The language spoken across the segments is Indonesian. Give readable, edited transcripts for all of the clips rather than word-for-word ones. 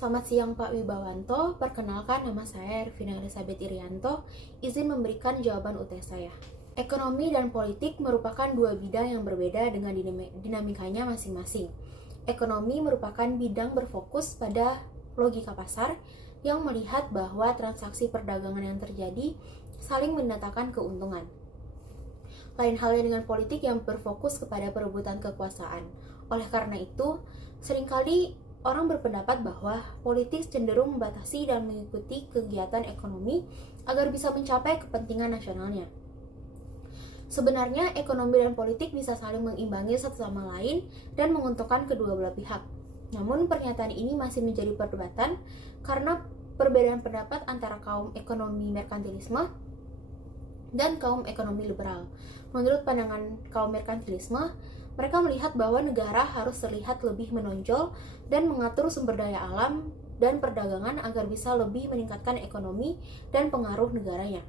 Selamat siang Pak Wibawanto, perkenalkan nama saya Ervina Elizabeth Irianto, izin memberikan jawaban UTS saya. Ekonomi dan politik merupakan dua bidang yang berbeda dengan dinamikanya masing-masing. Ekonomi merupakan bidang berfokus pada logika pasar yang melihat bahwa transaksi perdagangan yang terjadi saling mendatangkan keuntungan. Lain halnya dengan politik yang berfokus kepada perebutan kekuasaan. Oleh karena itu, seringkali orang berpendapat bahwa politik cenderung membatasi dan mengikuti kegiatan ekonomi agar bisa mencapai kepentingan nasionalnya. Sebenarnya, ekonomi dan politik bisa saling mengimbangi satu sama lain dan menguntungkan kedua belah pihak. Namun, pernyataan ini masih menjadi perdebatan karena perbedaan pendapat antara kaum ekonomi merkantilisme dan kaum ekonomi liberal. Menurut pandangan kaum merkantilisme, mereka melihat bahwa negara harus terlihat lebih menonjol dan mengatur sumber daya alam dan perdagangan agar bisa lebih meningkatkan ekonomi dan pengaruh negaranya.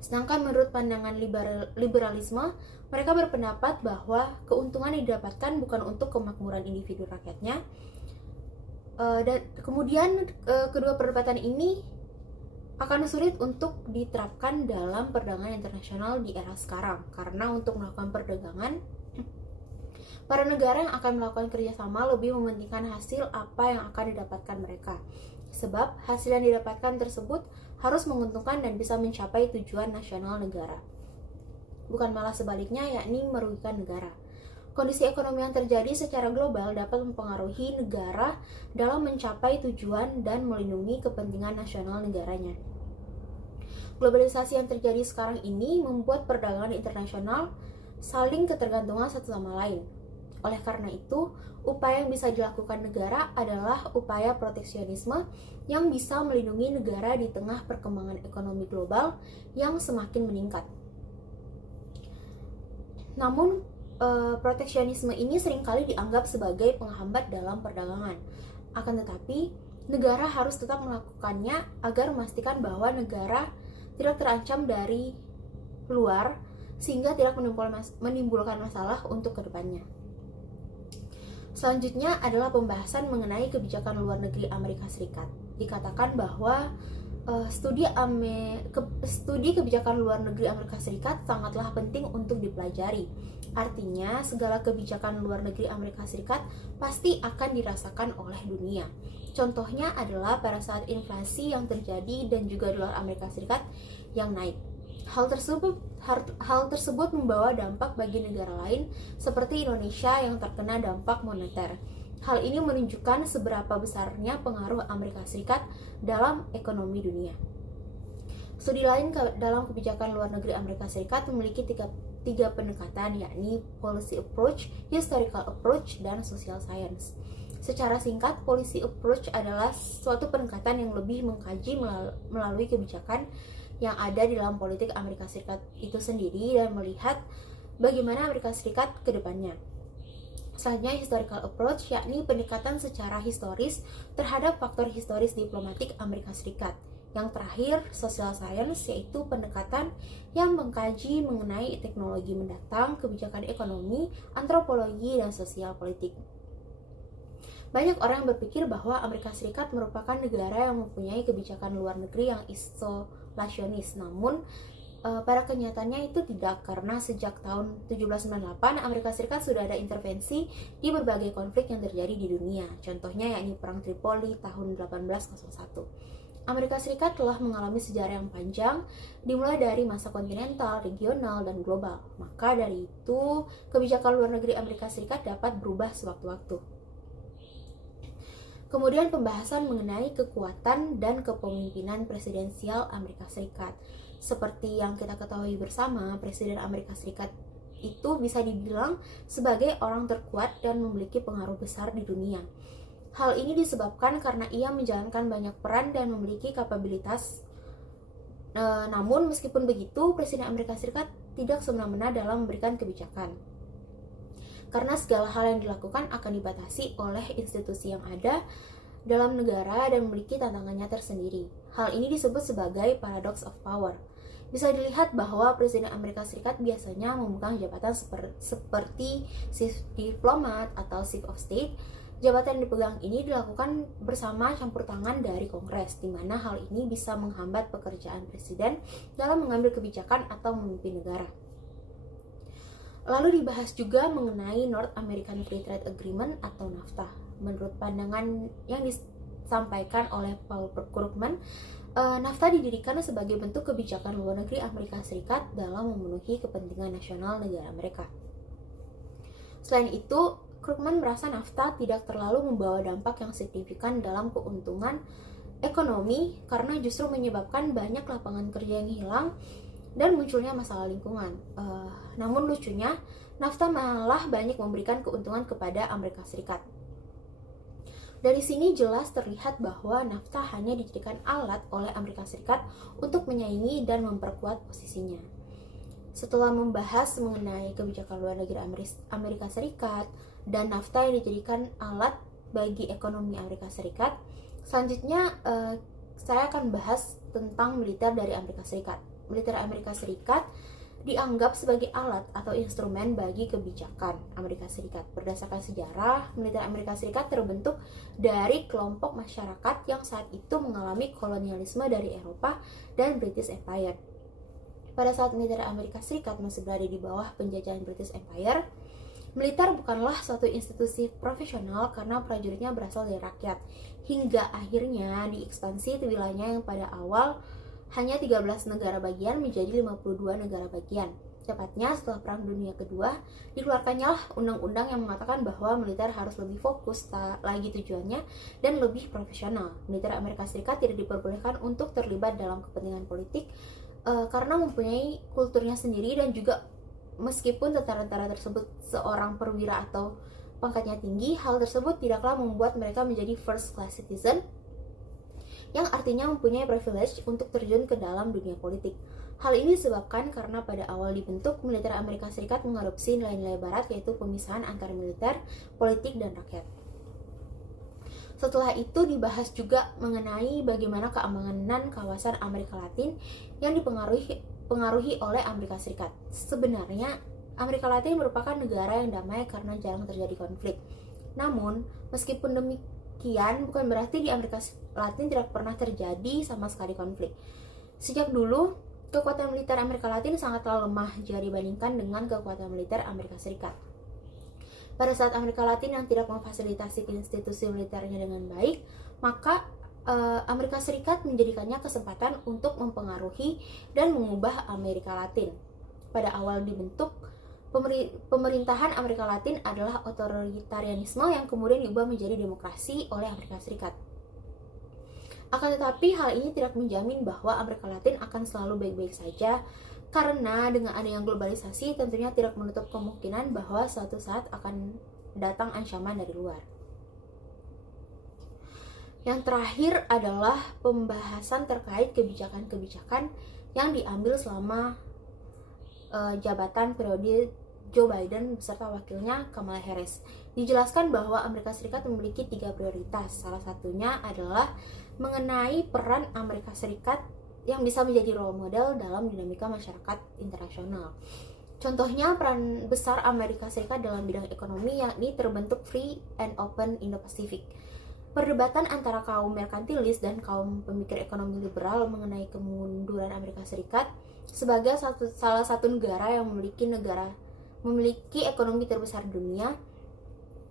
Sedangkan menurut pandangan liberalisme, mereka berpendapat bahwa keuntungan yang didapatkan bukan untuk kemakmuran individu rakyatnya. Dan kemudian kedua perdebatan ini akan sulit untuk diterapkan dalam perdagangan internasional di era sekarang, karena untuk melakukan perdagangan, para negara yang akan melakukan kerjasama lebih mementingkan hasil apa yang akan didapatkan mereka, sebab hasil yang didapatkan tersebut harus menguntungkan dan bisa mencapai tujuan nasional negara, bukan malah sebaliknya, yakni merugikan negara. Kondisi ekonomi yang terjadi secara global dapat mempengaruhi negara dalam mencapai tujuan dan melindungi kepentingan nasional negaranya. Globalisasi yang terjadi sekarang ini membuat perdagangan internasional saling ketergantungan satu sama lain. Oleh karena itu, upaya yang bisa dilakukan negara adalah upaya proteksionisme yang bisa melindungi negara di tengah perkembangan ekonomi global yang semakin meningkat. Namun, proteksionisme ini seringkali dianggap sebagai penghambat dalam perdagangan. Akan tetapi, negara harus tetap melakukannya agar memastikan bahwa negara tidak terancam dari luar sehingga tidak menimbulkan masalah untuk kedepannya. Selanjutnya adalah pembahasan mengenai kebijakan luar negeri Amerika Serikat. Dikatakan bahwa studi kebijakan luar negeri Amerika Serikat sangatlah penting untuk dipelajari. Artinya, segala kebijakan luar negeri Amerika Serikat pasti akan dirasakan oleh dunia. Contohnya adalah pada saat inflasi yang terjadi dan juga dolar Amerika Serikat yang naik. Hal tersebut membawa dampak bagi negara lain seperti Indonesia yang terkena dampak moneter. Hal ini menunjukkan seberapa besarnya pengaruh Amerika Serikat dalam ekonomi dunia. Studi lain dalam kebijakan luar negeri Amerika Serikat memiliki tiga pendekatan, yakni policy approach, historical approach, dan social science. Secara singkat, policy approach adalah suatu pendekatan yang lebih mengkaji melalui kebijakan yang ada di dalam politik Amerika Serikat itu sendiri dan melihat bagaimana Amerika Serikat ke depannya. Selanjutnya, historical approach, yakni pendekatan secara historis terhadap faktor historis diplomatik Amerika Serikat. Yang terakhir, social science, yaitu pendekatan yang mengkaji mengenai teknologi mendatang, kebijakan ekonomi, antropologi, dan sosial politik. Banyak orang yang berpikir bahwa Amerika Serikat merupakan negara yang mempunyai kebijakan luar negeri yang isolasionis. Namun, pada kenyataannya itu tidak, karena sejak tahun 1798 Amerika Serikat sudah ada intervensi di berbagai konflik yang terjadi di dunia. Contohnya yakni Perang Tripoli tahun 1801. Amerika Serikat telah mengalami sejarah yang panjang, dimulai dari masa kontinental, regional, dan global. Maka dari itu, kebijakan luar negeri Amerika Serikat dapat berubah sewaktu-waktu. Kemudian pembahasan mengenai kekuatan dan kepemimpinan presidensial Amerika Serikat. Seperti yang kita ketahui bersama, Presiden Amerika Serikat itu bisa dibilang sebagai orang terkuat dan memiliki pengaruh besar di dunia. Hal ini disebabkan karena ia menjalankan banyak peran dan memiliki kapabilitas. Namun meskipun begitu, Presiden Amerika Serikat tidak semena-mena dalam memberikan kebijakan. Karena segala hal yang dilakukan akan dibatasi oleh institusi yang ada dalam negara dan memiliki tantangannya tersendiri. Hal ini disebut sebagai paradox of power. Bisa dilihat bahwa Presiden Amerika Serikat biasanya memegang jabatan seperti Chief Diplomat atau Chief of State Jabatan yang dipegang ini dilakukan bersama campur tangan dari Kongres, di mana hal ini bisa menghambat pekerjaan presiden dalam mengambil kebijakan atau memimpin negara. Lalu dibahas juga mengenai North American Free Trade Agreement atau NAFTA. Menurut pandangan yang disampaikan oleh Paul Krugman, NAFTA didirikan sebagai bentuk kebijakan luar negeri Amerika Serikat dalam memenuhi kepentingan nasional negara mereka. Selain itu, Krugman merasa NAFTA tidak terlalu membawa dampak yang signifikan dalam keuntungan ekonomi karena justru menyebabkan banyak lapangan kerja yang hilang dan munculnya masalah lingkungan. Namun lucunya, NAFTA malah banyak memberikan keuntungan kepada Amerika Serikat. Dari sini jelas terlihat bahwa NAFTA hanya dijadikan alat oleh Amerika Serikat untuk menyaingi dan memperkuat posisinya. Setelah membahas mengenai kebijakan luar negeri Amerika Serikat dan NAFTA yang dijadikan alat bagi ekonomi Amerika Serikat, selanjutnya saya akan bahas tentang militer dari Amerika Serikat. Militer Amerika Serikat dianggap sebagai alat atau instrumen bagi kebijakan Amerika Serikat. Berdasarkan sejarah, militer Amerika Serikat terbentuk dari kelompok masyarakat yang saat itu mengalami kolonialisme dari Eropa dan British Empire. Pada saat militer Amerika Serikat masih berada di bawah penjajahan British Empire, militer bukanlah suatu institusi profesional karena prajuritnya berasal dari rakyat, hingga akhirnya diekspansi wilayahnya yang pada awal hanya 13 negara bagian menjadi 52 negara bagian. Tepatnya setelah Perang Dunia Kedua, dikeluarkannya undang-undang yang mengatakan bahwa militer harus lebih fokus lagi tujuannya dan lebih profesional. Militer Amerika Serikat tidak diperbolehkan untuk terlibat dalam kepentingan politik karena mempunyai kulturnya sendiri, dan juga meskipun tentara-tentara tersebut seorang perwira atau pangkatnya tinggi, hal tersebut tidaklah membuat mereka menjadi first class citizen, yang artinya mempunyai privilege untuk terjun ke dalam dunia politik. Hal ini disebabkan karena pada awal dibentuk, militer Amerika Serikat mengadopsi nilai-nilai barat, yaitu pemisahan antara militer, politik, dan rakyat. Setelah itu dibahas juga mengenai bagaimana keamanan kawasan Amerika Latin yang dipengaruhi oleh Amerika Serikat. Sebenarnya, Amerika Latin merupakan negara yang damai karena jarang terjadi konflik. Namun, meskipun demikian, bukan berarti di Amerika Latin tidak pernah terjadi sama sekali konflik. Sejak dulu, kekuatan militer Amerika Latin sangatlah lemah jika dibandingkan dengan kekuatan militer Amerika Serikat. Pada saat Amerika Latin yang tidak memfasilitasi institusi militernya dengan baik, maka Amerika Serikat menjadikannya kesempatan untuk mempengaruhi dan mengubah Amerika Latin. Pada awal dibentuk, pemerintahan Amerika Latin adalah otoritarianisme yang kemudian diubah menjadi demokrasi oleh Amerika Serikat. Akan tetapi hal ini tidak menjamin bahwa Amerika Latin akan selalu baik-baik saja, karena dengan adanya globalisasi tentunya tidak menutup kemungkinan bahwa suatu saat akan datang ancaman dari luar. Yang terakhir adalah pembahasan terkait kebijakan-kebijakan yang diambil selama jabatan periode Joe Biden beserta wakilnya Kamala Harris. Dijelaskan bahwa Amerika Serikat memiliki 3 prioritas. Salah satunya adalah mengenai peran Amerika Serikat yang bisa menjadi role model dalam dinamika masyarakat internasional. Contohnya, peran besar Amerika Serikat dalam bidang ekonomi yakni terbentuk Free and Open Indo-Pacific. Perdebatan antara kaum merkantilis dan kaum pemikir ekonomi liberal mengenai kemunduran Amerika Serikat sebagai salah satu negara yang memiliki ekonomi terbesar dunia.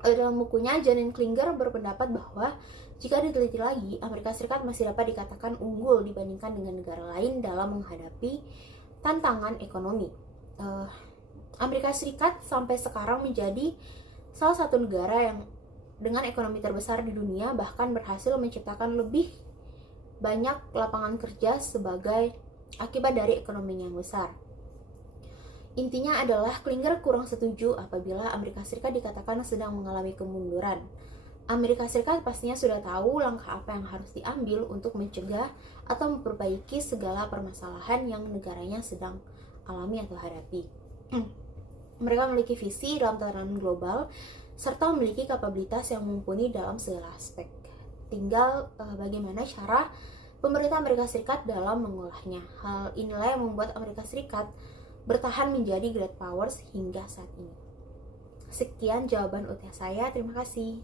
Dalam bukunya, Janine Klinger berpendapat bahwa jika diteliti lagi, Amerika Serikat masih dapat dikatakan unggul dibandingkan dengan negara lain dalam menghadapi tantangan ekonomi. Amerika Serikat sampai sekarang menjadi salah satu negara yang dengan ekonomi terbesar di dunia, bahkan berhasil menciptakan lebih banyak lapangan kerja sebagai akibat dari ekonominya yang besar. Intinya adalah Klinger kurang setuju apabila Amerika Serikat dikatakan sedang mengalami kemunduran. Amerika Serikat pastinya sudah tahu langkah apa yang harus diambil untuk mencegah atau memperbaiki segala permasalahan yang negaranya sedang alami atau hadapi. Mereka memiliki visi dalam tatanan global serta memiliki kapabilitas yang mumpuni dalam segala aspek. Tinggal bagaimana cara pemerintah Amerika Serikat dalam mengolahnya. Hal inilah yang membuat Amerika Serikat bertahan menjadi great powers hingga saat ini. Sekian jawaban UTS saya, terima kasih.